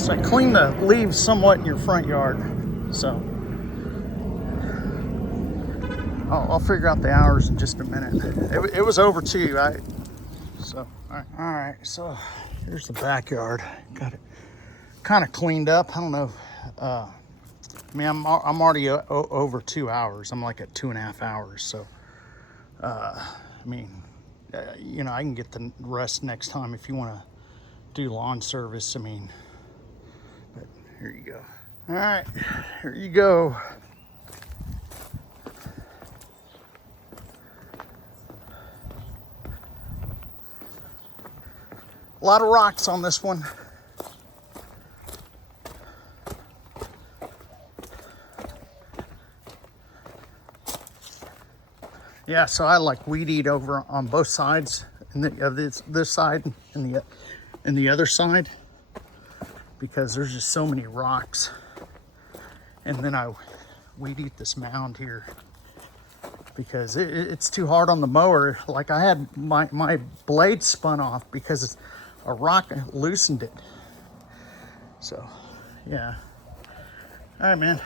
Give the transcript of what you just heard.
So I clean the leaves somewhat in your front yard. So I'll figure out the hours in just a minute. It was over 2, right? So, all right. So here's the backyard. Got it kind of cleaned up. I don't know. I mean, I'm already over 2 hours. I'm like at 2.5 hours. So, I mean, you know, I can get the rest next time if you want to do lawn service. I mean, but here you go. All right, here you go. A lot of rocks on this one. Yeah, so I like weed eat over on both sides, of this side and the other side, because there's just so many rocks. And then I weed eat this mound here because it's too hard on the mower. Like I had my blade spun off because a rock loosened it. So, yeah. All right, man.